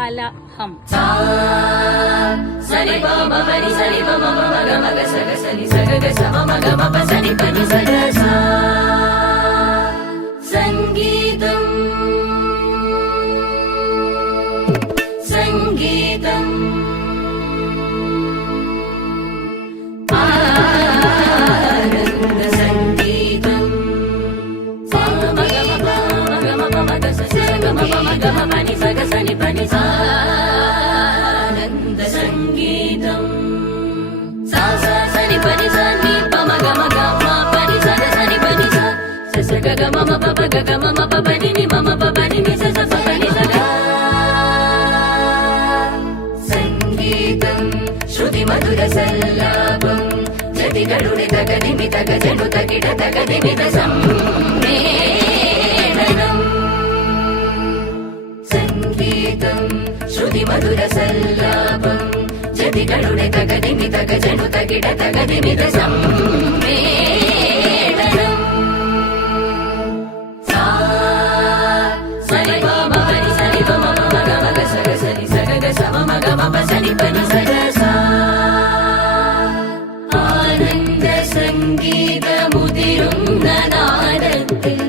കലഹം. സംഗീതം സംഗീതം ആനന്ദ സംഗീതം ആനന്ദ സംഗീതം സനി പനി സനി പമ ഗമ ഗമ പനി സഗ സനി പനി സ ഗ ഗ മ പ ഗ ഗ മ പ പനി നി മ പ പനി നി സ സ പനി സ സംഗീതം ശ്രുതി മധുര സല്ലാപം ജതികളുടെ തക നിമിത ഗജനു തകിട തക നിമിത സമ്മേളനം. സംഗീതം ശ്രുതി മധുര സല്ലാപം ജതികളുടെ തക നിമിത ഗജനു തകിട തക നിമിത സമ്മേളനം. സനി പമ പനി സനി പമ പമ ഗമ ഗ സ ഗ സനി സ ഗ ഗ സ മ മ ഗ മ പ സനി പനി സ ഗ സ. ആനന്ദ സംഗീതമുതിരുന്ന നാദത്തിൽ